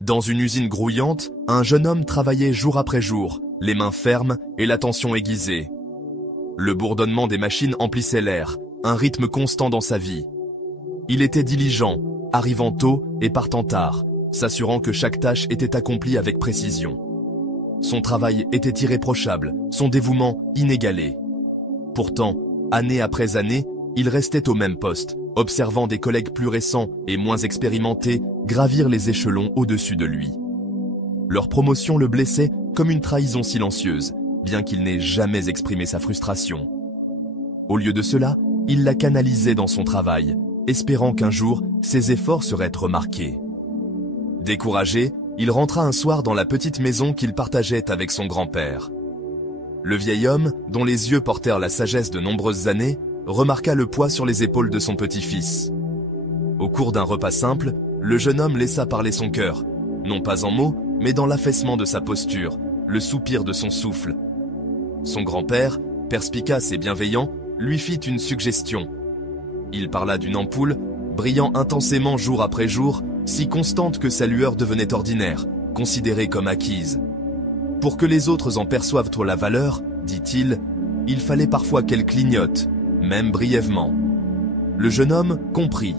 Dans une usine grouillante, un jeune homme travaillait jour après jour, les mains fermes et l'attention aiguisée. Le bourdonnement des machines emplissait l'air, un rythme constant dans sa vie. Il était diligent, arrivant tôt et partant tard, s'assurant que chaque tâche était accomplie avec précision. Son travail était irréprochable, son dévouement inégalé. Pourtant, année après année, il restait au même poste, observant des collègues plus récents et moins expérimentés gravir les échelons au-dessus de lui. Leur promotion le blessait comme une trahison silencieuse, bien qu'il n'ait jamais exprimé sa frustration. Au lieu de cela, il la canalisait dans son travail, espérant qu'un jour, ses efforts seraient remarqués. Découragé, il rentra un soir dans la petite maison qu'il partageait avec son grand-père. Le vieil homme, dont les yeux portèrent la sagesse de nombreuses années, remarqua le poids sur les épaules de son petit-fils. Au cours d'un repas simple, le jeune homme laissa parler son cœur, non pas en mots, mais dans l'affaissement de sa posture, le soupir de son souffle. Son grand-père, perspicace et bienveillant, lui fit une suggestion. Il parla d'une ampoule, brillant intensément jour après jour, si constante que sa lueur devenait ordinaire, considérée comme acquise. Pour que les autres en perçoivent la valeur, dit-il, il fallait parfois qu'elle clignote, même brièvement. Le jeune homme comprit.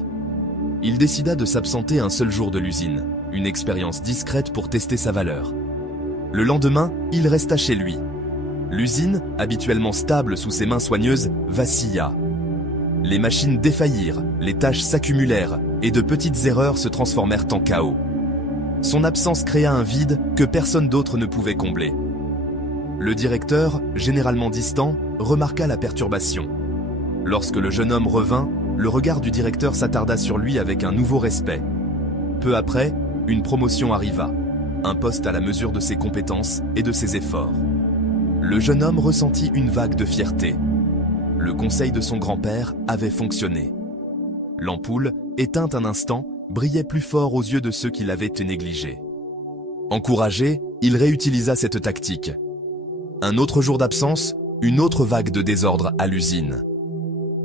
Il décida de s'absenter un seul jour de l'usine, une expérience discrète pour tester sa valeur. Le lendemain, il resta chez lui. L'usine, habituellement stable sous ses mains soigneuses, vacilla. Les machines défaillirent, les tâches s'accumulèrent, et de petites erreurs se transformèrent en chaos. Son absence créa un vide que personne d'autre ne pouvait combler. Le directeur, généralement distant, remarqua la perturbation. Lorsque le jeune homme revint, le regard du directeur s'attarda sur lui avec un nouveau respect. Peu après, une promotion arriva, un poste à la mesure de ses compétences et de ses efforts. Le jeune homme ressentit une vague de fierté. Le conseil de son grand-père avait fonctionné. L'ampoule, éteinte un instant, brillait plus fort aux yeux de ceux qui l'avaient négligée. Encouragé, il réutilisa cette tactique. Un autre jour d'absence, une autre vague de désordre à l'usine.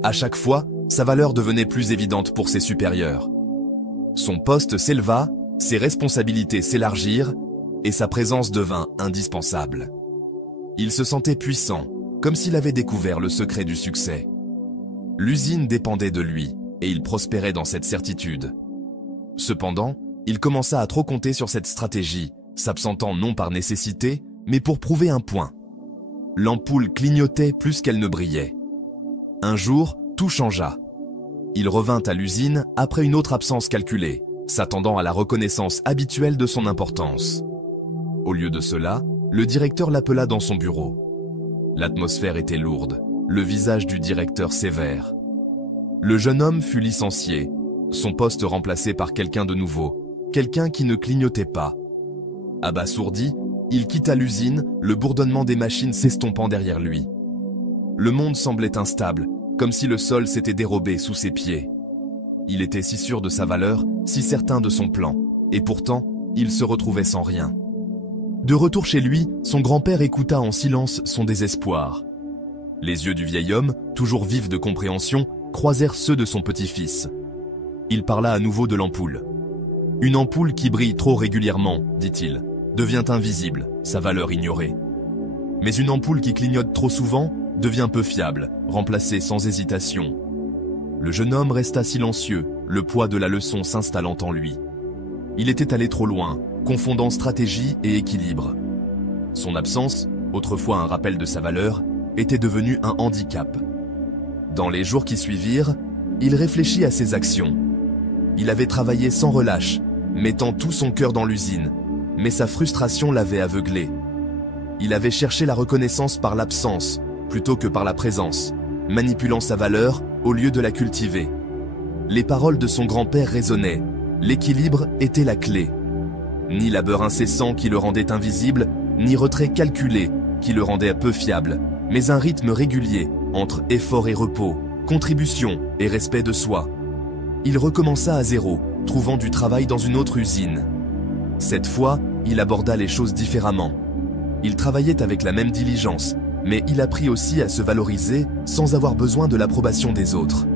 À chaque fois, sa valeur devenait plus évidente pour ses supérieurs. Son poste s'éleva, ses responsabilités s'élargirent, et sa présence devint indispensable. Il se sentait puissant, comme s'il avait découvert le secret du succès. L'usine dépendait de lui, et il prospérait dans cette certitude. Cependant, il commença à trop compter sur cette stratégie, s'absentant non par nécessité, mais pour prouver un point. L'ampoule clignotait plus qu'elle ne brillait. Un jour, tout changea. Il revint à l'usine après une autre absence calculée, s'attendant à la reconnaissance habituelle de son importance. Au lieu de cela, le directeur l'appela dans son bureau. L'atmosphère était lourde, le visage du directeur sévère. Le jeune homme fut licencié, son poste remplacé par quelqu'un de nouveau, quelqu'un qui ne clignotait pas. Abasourdi, il quitta l'usine, le bourdonnement des machines s'estompant derrière lui. Le monde semblait instable, comme si le sol s'était dérobé sous ses pieds. Il était si sûr de sa valeur, si certain de son plan, et pourtant, il se retrouvait sans rien. De retour chez lui, son grand-père écouta en silence son désespoir. Les yeux du vieil homme, toujours vifs de compréhension, croisèrent ceux de son petit-fils. Il parla à nouveau de l'ampoule. « Une ampoule qui brille trop régulièrement, dit-il, devient invisible, sa valeur ignorée. Mais une ampoule qui clignote trop souvent devient peu fiable, remplacée sans hésitation. » Le jeune homme resta silencieux, le poids de la leçon s'installant en lui. Il était allé trop loin, confondant stratégie et équilibre. Son absence, autrefois un rappel de sa valeur, était devenue un handicap. Dans les jours qui suivirent, il réfléchit à ses actions. Il avait travaillé sans relâche, mettant tout son cœur dans l'usine, mais sa frustration l'avait aveuglé. Il avait cherché la reconnaissance par l'absence, plutôt que par la présence, manipulant sa valeur au lieu de la cultiver. Les paroles de son grand-père résonnaient, l'équilibre était la clé. Ni labeur incessant qui le rendait invisible, ni retrait calculé qui le rendait peu fiable, mais un rythme régulier entre effort et repos, contribution et respect de soi. Il recommença à zéro, trouvant du travail dans une autre usine. Cette fois, il aborda les choses différemment. Il travaillait avec la même diligence, mais il apprit aussi à se valoriser sans avoir besoin de l'approbation des autres.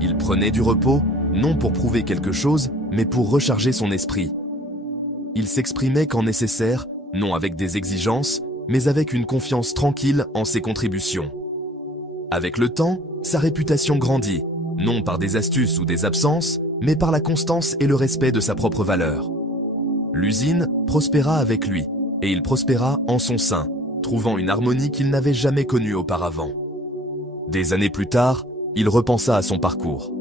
Il prenait du repos, non pour prouver quelque chose, mais pour recharger son esprit. il s'exprimait quand nécessaire, non avec des exigences, mais avec une confiance tranquille en ses contributions. Avec le temps, sa réputation grandit, non par des astuces ou des absences, mais par la constance et le respect de sa propre valeur. L'usine prospéra avec lui, et il prospéra en son sein, trouvant une harmonie qu'il n'avait jamais connue auparavant. Des années plus tard, il repensa à son parcours.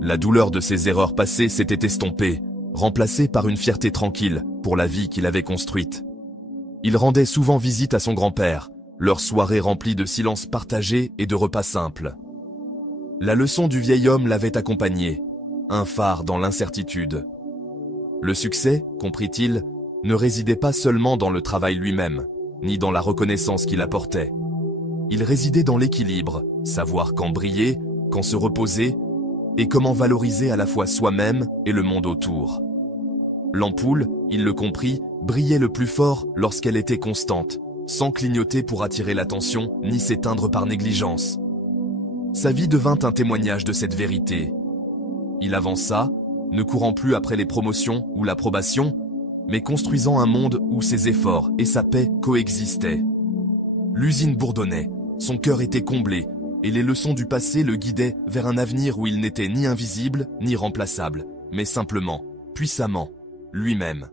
La douleur de ses erreurs passées s'était estompée, remplacée par une fierté tranquille pour la vie qu'il avait construite. Il rendait souvent visite à son grand-père, leurs soirées remplies de silences partagés et de repas simples. La leçon du vieil homme l'avait accompagné, un phare dans l'incertitude. Le succès, comprit-il, ne résidait pas seulement dans le travail lui-même, ni dans la reconnaissance qu'il apportait. Il résidait dans l'équilibre, savoir quand briller, quand se reposer, et comment valoriser à la fois soi-même et le monde autour. L'ampoule, il le comprit, brillait le plus fort lorsqu'elle était constante, sans clignoter pour attirer l'attention ni s'éteindre par négligence. Sa vie devint un témoignage de cette vérité. Il avança, ne courant plus après les promotions ou l'approbation, mais construisant un monde où ses efforts et sa paix coexistaient. L'usine bourdonnait, son cœur était comblé, et les leçons du passé le guidaient vers un avenir où il n'était ni invisible ni remplaçable, mais simplement, puissamment, lui-même.